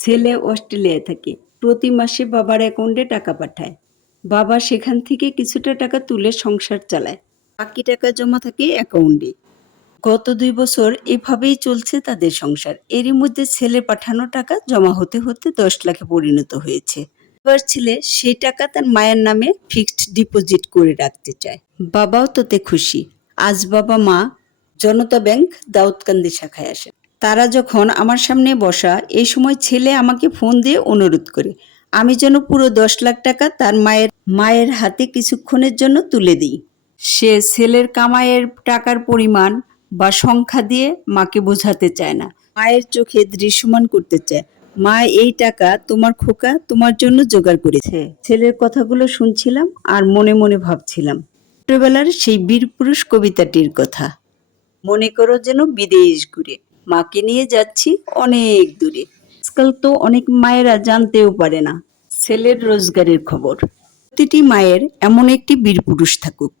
ছেলে অস্ট্রেলিয়ায় থাকে। প্রতি মাসে বাবার অ্যাকাউন্টে টাকা পাঠায়। বাবা সেখান থেকে কিছুটা টাকা তুলে সংসার চালায়। বাকি টাকা জমা থাকে অ্যাকাউন্টে। গত ২ বছর এভাবেই চলছে তাদের সংসার। এরই মধ্যে ছেলে পাঠানো টাকা জমা হতে হতে ১০ লাখে পরিণত হয়েছে। এবার ছেলে সেই টাকা তার মায়ের নামে ফিক্সড ডিপোজিট করে রাখতে চায়। বাবাও তাতে খুশি। আজ বাবা মা জনতা ব্যাংক দাউদকান্দি শাখায় আসেন। তারা যখন আমার সামনে বসা, এই সময় ছেলে আমাকে ফোন দিয়ে অনুরোধ করে আমি যেন পুরো ১০ লাখ টাকা তার মায়ের হাতে কিছুক্ষণের জন্য তুলে দিই। সে ছেলের কামাইয়ের টাকার পরিমাণ বা সংখ্যা দিয়ে মাকে বোঝাতে চায় না, মায়ের চোখে দৃশ্যমান করতে চায়। মা, এই টাকা তোমার খোকা তোমার জন্য জোগাড় করেছে। ছেলের কথাগুলো শুনছিলাম আর মনে মনে ভাবছিলাম ছোটবেলার সেই বীরপুরুষ কবিতাটির কথা। মনে করো যেন বিদেশ ঘুরে মাকে নিয়ে যাচ্ছি অনেক দূরে। আজকাল তো অনেক মায়েরা জানতেও পারে না ছেলের রোজগারের খবর। প্রতিটি মায়ের এমন একটি বীরপুরুষ থাকুক।